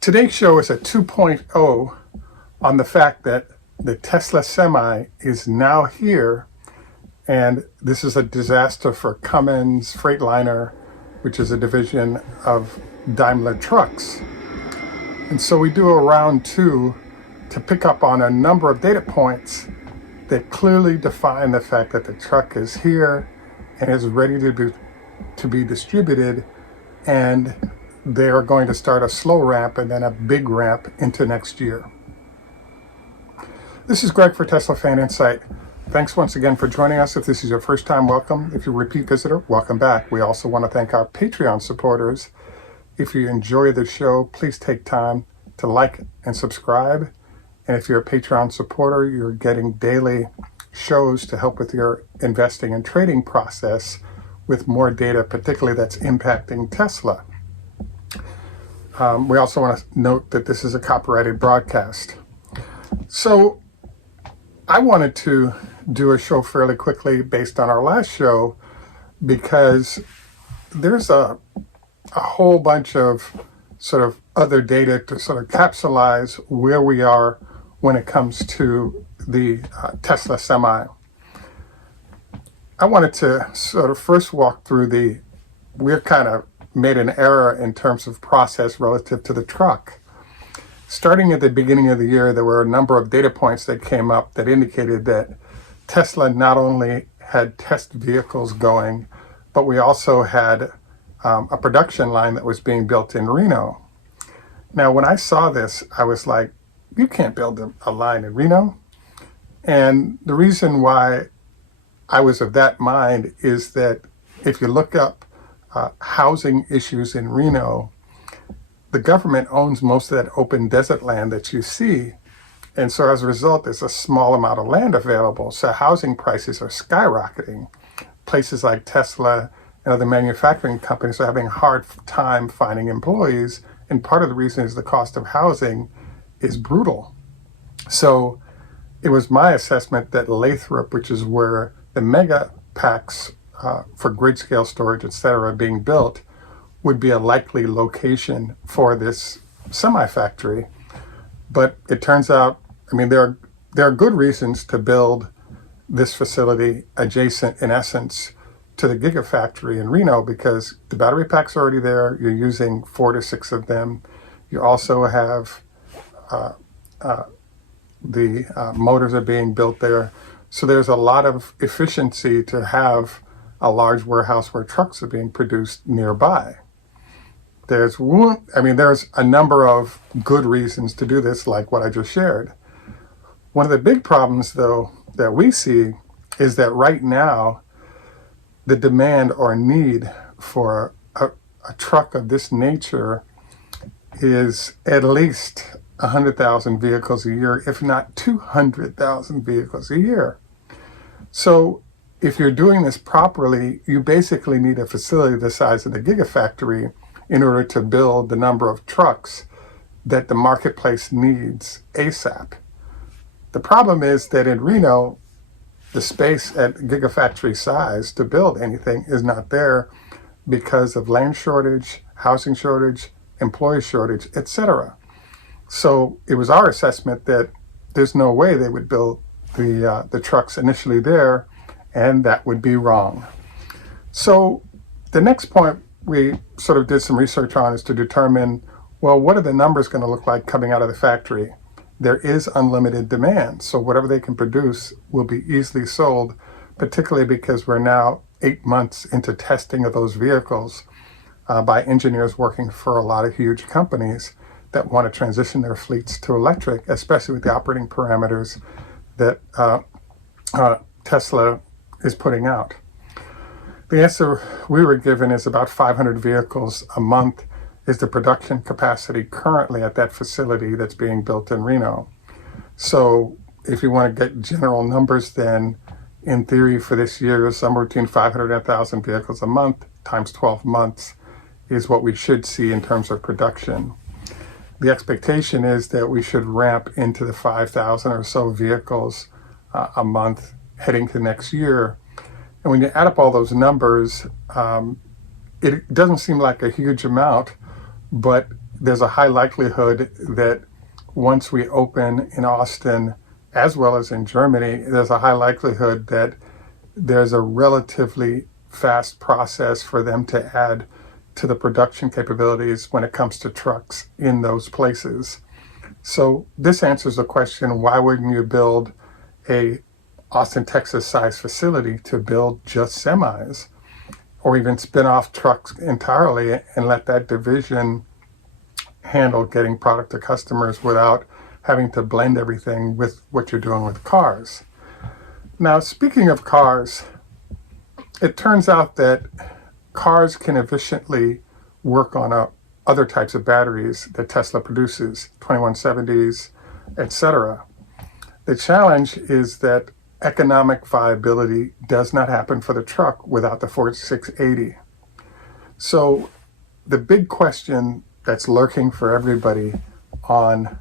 Today's show is a 2.0 on the fact that the Tesla Semi is now here, and this is a disaster for Cummins Freightliner, which is a division of Daimler trucks. And so we do a round two to pick up on a number of data points that clearly define the fact that the truck is here and is ready to be distributed, and they are going to start a slow ramp and then a big ramp into next year. This is Greg for Teslafaninsight. Thanks once again for joining us. If this is your first time, welcome. If you're a repeat visitor, welcome back. We also want to thank our Patreon supporters. If you enjoy the show, please take time to like and subscribe. And if you're a Patreon supporter, you're getting daily shows to help with your investing and trading process with more data, particularly that's impacting Tesla. We also want to note that this is a copyrighted broadcast. So I wanted to do a show fairly quickly based on our last show because there's a whole bunch of sort of other data to sort of capsulize where we are when it comes to the Tesla Semi. I wanted to sort of first walk through we're kind of made an error in terms of process relative to the truck. Starting at the beginning of the year, there were a number of data points that came up that indicated that Tesla not only had test vehicles going, but we also had a production line that was being built in Reno. Now, when I saw this, I was like, you can't build a line in Reno. And the reason why I was of that mind is that if you look up housing issues in Reno, the government owns most of that open desert land that you see. And so as a result, there's a small amount of land available. So housing prices are skyrocketing. Places like Tesla and other manufacturing companies are having a hard time finding employees. And part of the reason is the cost of housing is brutal. So it was my assessment that Lathrop, which is where the mega packs for grid scale storage, et cetera, being built, would be a likely location for this semi-factory. But it turns out, there are good reasons to build this facility adjacent, in essence, to the Gigafactory in Reno, because the battery pack's already there. You're using 4 to 6 of them. You also have the motors are being built there. So there's a lot of efficiency to have a large warehouse where trucks are being produced nearby. There's a number of good reasons to do this, like what I just shared. One of the big problems, though, that we see is that right now, the demand or need for a truck of this nature is at least 100,000 vehicles a year, if not 200,000 vehicles a year. So if you're doing this properly, you basically need a facility the size of the Gigafactory in order to build the number of trucks that the marketplace needs ASAP. The problem is that in Reno, the space at Gigafactory size to build anything is not there because of land shortage, housing shortage, employee shortage, etc. So it was our assessment that there's no way they would build the trucks initially there, and that would be wrong. So the next point we sort of did some research on is to determine, well, what are the numbers going to look like coming out of the factory? There is unlimited demand, so whatever they can produce will be easily sold, particularly because we're now 8 months into testing of those vehicles by engineers working for a lot of huge companies that want to transition their fleets to electric, especially with the operating parameters that Tesla is putting out. The answer we were given is about 500 vehicles a month is the production capacity currently at that facility that's being built in Reno. So if you want to get general numbers, then in theory for this year, somewhere between 500 and 1,000 vehicles a month times 12 months is what we should see in terms of production. The expectation is that we should ramp into the 5,000 or so vehicles a month heading to next year. And when you add up all those numbers, it doesn't seem like a huge amount, but there's a high likelihood that once we open in Austin, as well as in Germany, there's a high likelihood that there's a relatively fast process for them to add to the production capabilities when it comes to trucks in those places. So this answers the question, why wouldn't you build a Austin, Texas size facility to build just semis, or even spin off trucks entirely and let that division handle getting product to customers without having to blend everything with what you're doing with cars. Now, speaking of cars, it turns out that cars can efficiently work on other types of batteries that Tesla produces, 2170s, etc. The challenge is that economic viability does not happen for the truck without the 4680. So the big question that's lurking for everybody on,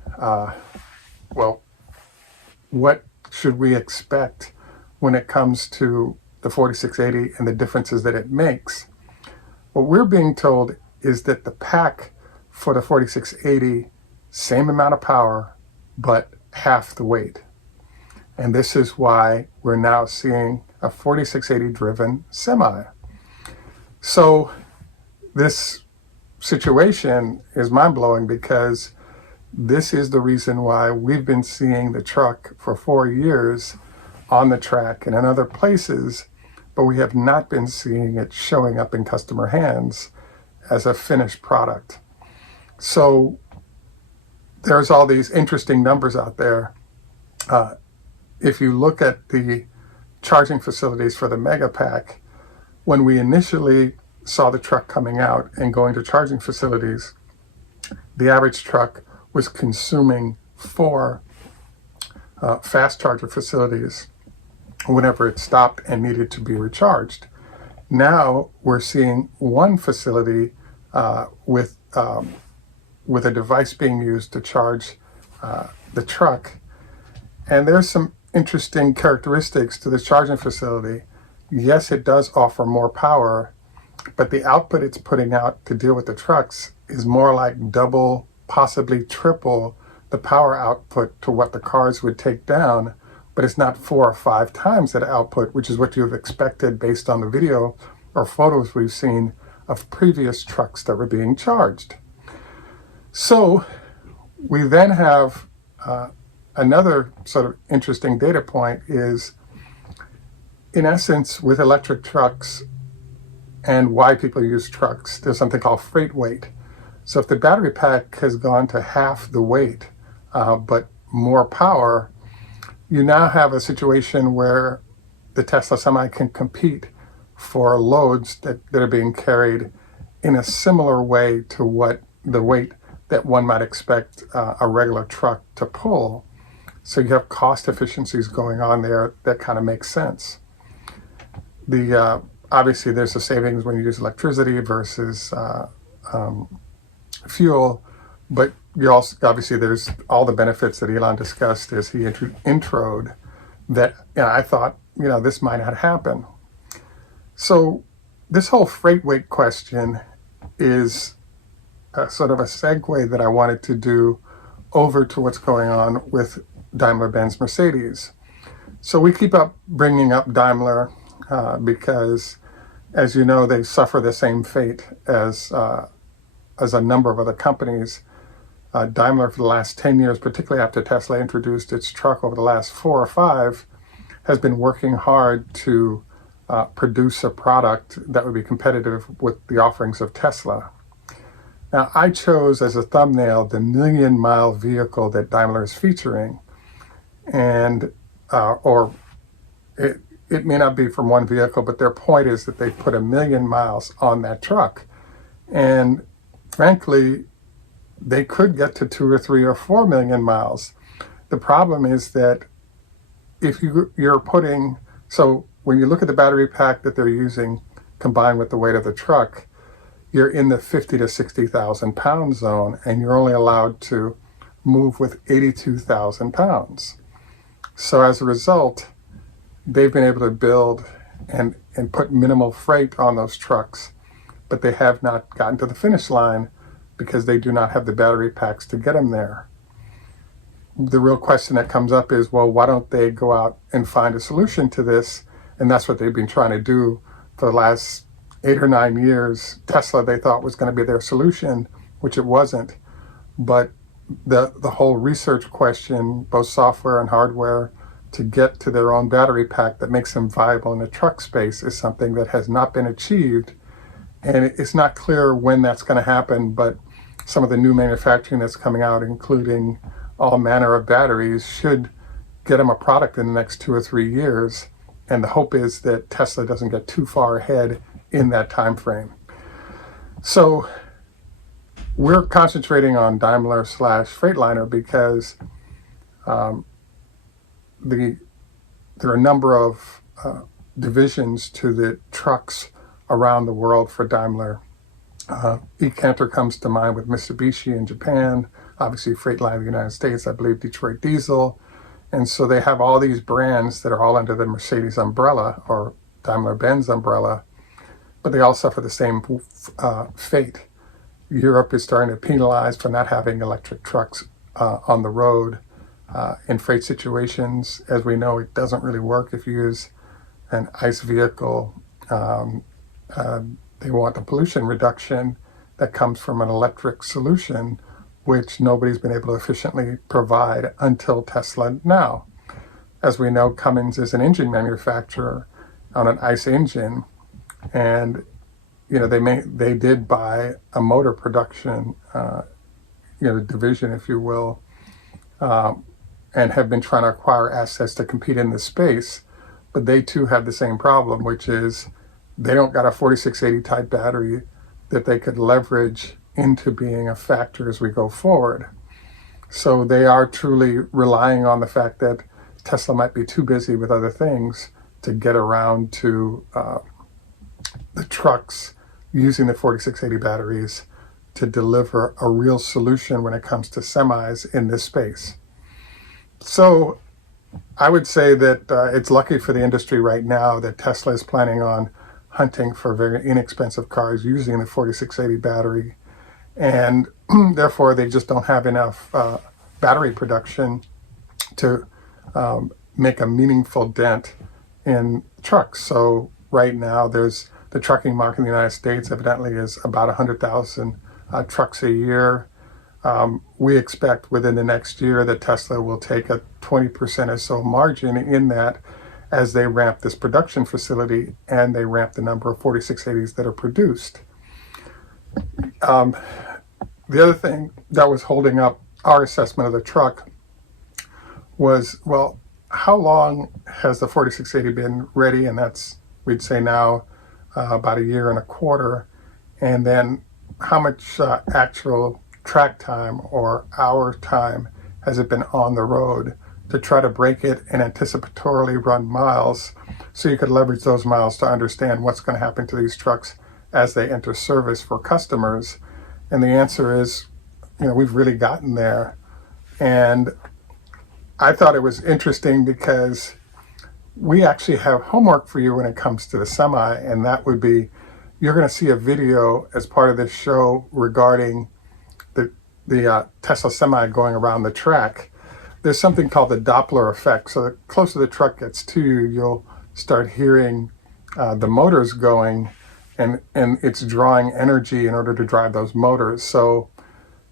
what should we expect when it comes to the 4680 and the differences that it makes? What we're being told is that the pack for the 4680, same amount of power, but half the weight. And this is why we're now seeing a 4680 driven semi. So this situation is mind-blowing, because this is the reason why we've been seeing the truck for 4 years on the track and in other places, but we have not been seeing it showing up in customer hands as a finished product. So there's all these interesting numbers out there. If you look at the charging facilities for the Megapack, when we initially saw the truck coming out and going to charging facilities, the average truck was consuming 4 fast charger facilities whenever it stopped and needed to be recharged. Now we're seeing 1 facility with a device being used to charge the truck. And there's some interesting characteristics to this charging facility. Yes, it does offer more power, but the output it's putting out to deal with the trucks is more like double, possibly triple the power output to what the cars would take down, but it's not 4 or 5 times that output, which is what you have expected based on the video or photos we've seen of previous trucks that were being charged. So we then have another sort of interesting data point is, in essence, with electric trucks and why people use trucks, there's something called freight weight. So if the battery pack has gone to half the weight, but more power, you now have a situation where the Tesla Semi can compete for loads that are being carried in a similar way to what the weight that one might expect a regular truck to pull. So you have cost efficiencies going on there that kind of makes sense. Obviously there's the savings when you use electricity versus fuel, but you also, obviously there's all the benefits that Elon discussed as he introed that I thought, this might not happen. So this whole freight weight question is sort of a segue that I wanted to do over to what's going on with Daimler-Benz Mercedes. So we keep up bringing up Daimler because, as you know, they suffer the same fate as a number of other companies. Daimler, for the last 10 years, particularly after Tesla introduced its truck over the last 4 or 5, has been working hard to produce a product that would be competitive with the offerings of Tesla. Now, I chose as a thumbnail the million-mile vehicle that Daimler is featuring, and it may not be from one vehicle, but their point is that they put 1 million miles on that truck. And frankly, they could get to 2 or 3 or 4 million miles. The problem is that if you're putting, so when you look at the battery pack that they're using combined with the weight of the truck, you're in the 50 to 60,000 pound zone, and you're only allowed to move with 82,000 pounds. So as a result, they've been able to build and put minimal freight on those trucks, but they have not gotten to the finish line because they do not have the battery packs to get them there. The real question that comes up is, well, why don't they go out and find a solution to this? And that's what they've been trying to do for the last 8 or 9 years. Tesla, they thought, was going to be their solution, which it wasn't. But the whole research question, both software and hardware, to get to their own battery pack that makes them viable in the truck space is something that has not been achieved. And it's not clear when that's going to happen, but some of the new manufacturing that's coming out, including all manner of batteries, should get them a product in the next 2 or 3 years. And the hope is that Tesla doesn't get too far ahead in that time frame. So we're concentrating on Daimler / Freightliner because there are a number of divisions to the trucks around the world for Daimler. E-Canter comes to mind with Mitsubishi in Japan, obviously Freightliner in the United States, I believe Detroit Diesel. And so they have all these brands that are all under the Mercedes umbrella or Daimler-Benz umbrella, but they all suffer the same fate. Europe is starting to penalize for not having electric trucks on the road in freight situations. As we know, it doesn't really work if you use an ICE vehicle. They want the pollution reduction that comes from an electric solution, which nobody's been able to efficiently provide until Tesla now. As we know, Cummins is an engine manufacturer on an ICE engine, and they did buy a motor production division, if you will, and have been trying to acquire assets to compete in this space. But they too have the same problem, which is they don't got a 4680 type battery that they could leverage into being a factor as we go forward. So they are truly relying on the fact that Tesla might be too busy with other things to get around to the trucks using the 4680 batteries to deliver a real solution when it comes to semis in this space. So I would say that it's lucky for the industry right now that Tesla is planning on hunting for very inexpensive cars using the 4680 battery, and therefore they just don't have enough battery production to make a meaningful dent in trucks. So right now there's the trucking market in the United States evidently is about 100,000 trucks a year. We expect within the next year that Tesla will take a 20% or so margin in that as they ramp this production facility and they ramp the number of 4680s that are produced. The other thing that was holding up our assessment of the truck was, well, how long has the 4680 been ready? And that's, we'd say now, about 1.25 years. And then how much actual track time or hour time has it been on the road to try to break it and anticipatorily run miles so you could leverage those miles to understand what's going to happen to these trucks as they enter service for customers? And the answer is, we've really gotten there. And I thought it was interesting because we actually have homework for you when it comes to the semi, and that would be, you're going to see a video as part of this show regarding the Tesla Semi going around the track. There's something called the Doppler Effect. So the closer the truck gets to you, you'll start hearing the motors going, and it's drawing energy in order to drive those motors. So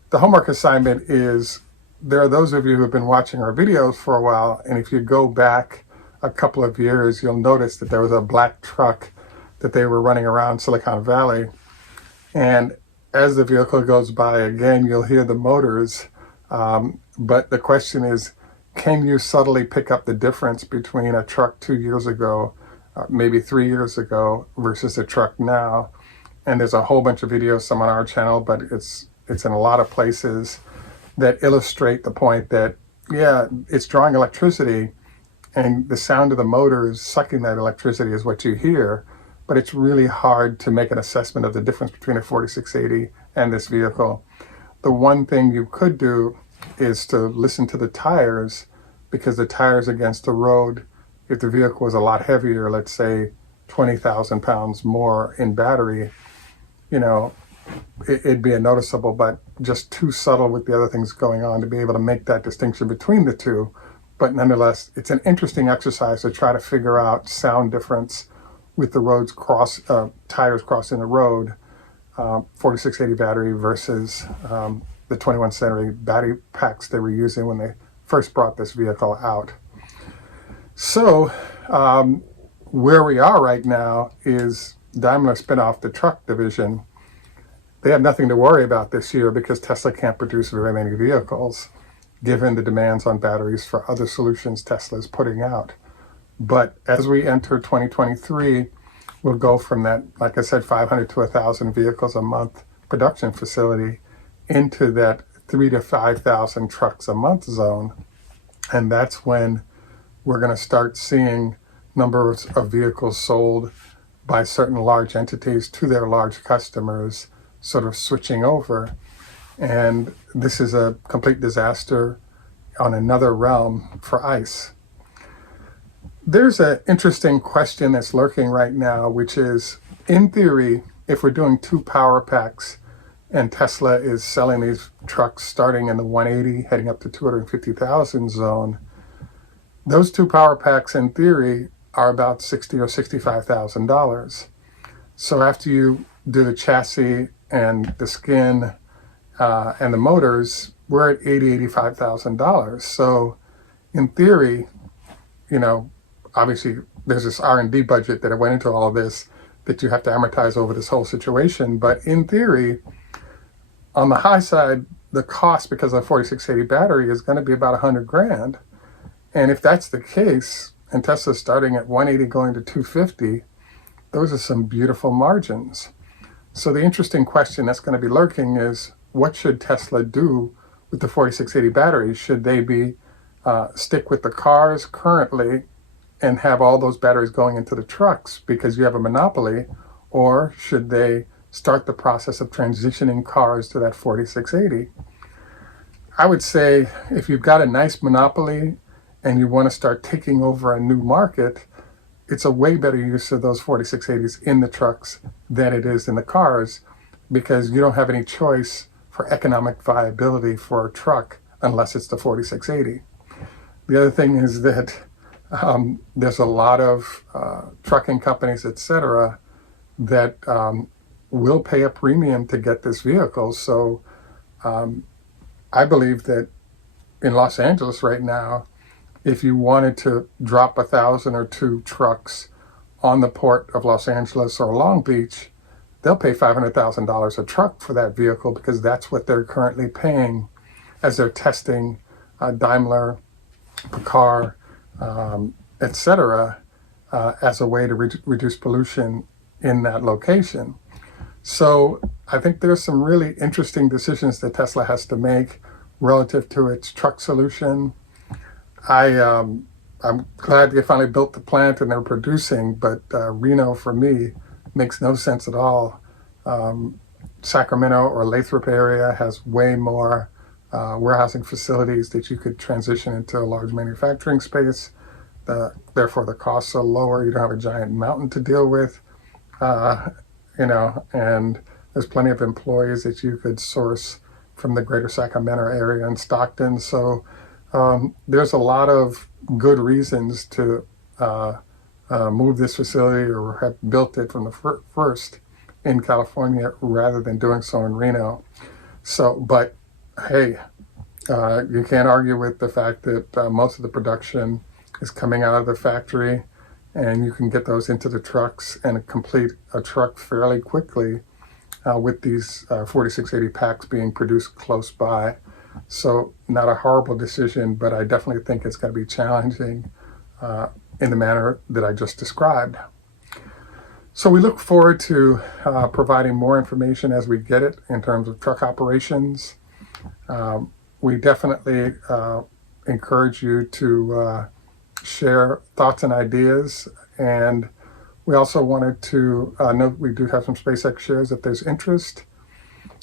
the homework assignment is, there are those of you who have been watching our videos for a while, and if you go back a couple of years, you'll notice that there was a black truck that they were running around Silicon Valley. And as the vehicle goes by, again, you'll hear the motors. But the question is, can you subtly pick up the difference between a truck 2 years ago, maybe 3 years ago, versus a truck now? And there's a whole bunch of videos, some on our channel, but it's in a lot of places, that illustrate the point that, yeah, it's drawing electricity, and the sound of the motors sucking that electricity is what you hear, but it's really hard to make an assessment of the difference between a 4680 and this vehicle. The one thing you could do is to listen to the tires, because the tires against the road, if the vehicle was a lot heavier, let's say 20,000 pounds more in battery, it'd be a noticeable, but just too subtle with the other things going on to be able to make that distinction between the two. But nonetheless, it's an interesting exercise to try to figure out sound difference with the tires crossing the road, 4680 battery versus the 21 century battery packs they were using when they first brought this vehicle out. So where we are right now is Daimler spin off the truck division. They have nothing to worry about this year because Tesla can't produce very many vehicles, given the demands on batteries for other solutions Tesla is putting out. But as we enter 2023, we'll go from that, like I said, 500 to 1,000 vehicles a month production facility into that 3,000 to 5,000 trucks a month zone. And that's when we're going to start seeing numbers of vehicles sold by certain large entities to their large customers sort of switching over. And this is a complete disaster on another realm for ICE. There's an interesting question that's lurking right now, which is, in theory, if we're doing 2 power packs and Tesla is selling these trucks starting in the 180, heading up to 250,000 zone, those 2 power packs, in theory, are about $60,000 or $65,000. So after you do the chassis and the skin and the motors, we're at $80,000, $85,000. So in theory, obviously there's this R&D budget that went into all of this that you have to amortize over this whole situation. But in theory, on the high side, the cost because of the 4680 battery is going to be about $100,000. And if that's the case, and Tesla's starting at 180 going to 250, those are some beautiful margins. So the interesting question that's going to be lurking is, what should Tesla do with the 4680 batteries? Should they be stick with the cars currently and have all those batteries going into the trucks because you have a monopoly, or should they start the process of transitioning cars to that 4680? I would say if you've got a nice monopoly and you want to start taking over a new market, it's a way better use of those 4680s in the trucks than it is in the cars, because you don't have any choice for economic viability for a truck unless it's the 4680. The other thing is that there's a lot of trucking companies, etc., that will pay a premium to get this vehicle. So I believe that in Los Angeles right now, if you wanted to drop 1,000 or 2 trucks on the port of Los Angeles or Long Beach, they'll pay $500,000 a truck for that vehicle, because that's what they're currently paying as they're testing Daimler, Picard, etc., as a way to reduce pollution in that location. So I think there's some really interesting decisions that Tesla has to make relative to its truck solution. I'm glad they finally built the plant and they're producing, but Reno for me makes no sense at all. Sacramento or Lathrop area has way more warehousing facilities that you could transition into a large manufacturing space. Therefore, the costs are lower. You don't have a giant mountain to deal with, and there's plenty of employees that you could source from the greater Sacramento area and Stockton. So there's a lot of good reasons to move this facility or have built it from the first in California rather than doing so in Reno. So, but hey, you can't argue with the fact that most of the production is coming out of the factory, and you can get those into the trucks and complete a truck fairly quickly with these 4680 packs being produced close by. So not a horrible decision, but I definitely think it's going to be challenging in the manner that I just described. So we look forward to providing more information as we get it in terms of truck operations. We definitely encourage you to share thoughts and ideas. And we also wanted to note we do have some SpaceX shares if there's interest.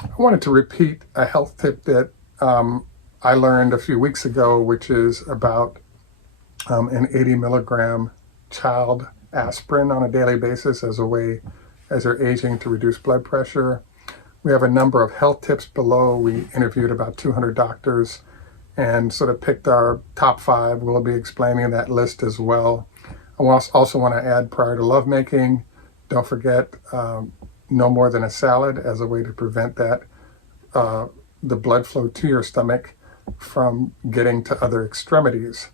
I wanted to repeat a health tip that I learned a few weeks ago, which is about an 80 milligram child aspirin on a daily basis as a way, as they're aging, to reduce blood pressure. We have a number of health tips below. We interviewed about 200 doctors and sort of picked our top 5. We'll be explaining that list as well. I also want to add, prior to lovemaking, don't forget no more than a salad as a way to prevent that the blood flow to your stomach from getting to other extremities.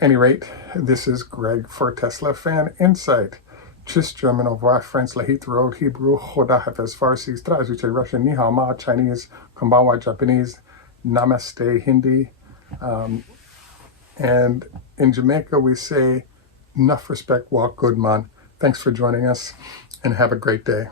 Any rate, this is Greg for Teslafaninsight. Chis German, au revoir, French, Lahit Road, Hebrew, Choda, Hafez, Farsi, Strazuche, Russian, Ni Hao Ma, Chinese, Konbanwa, Japanese, Namaste, Hindi. And in Jamaica, we say, Enough respect, walk good man. Thanks for joining us, and have a great day.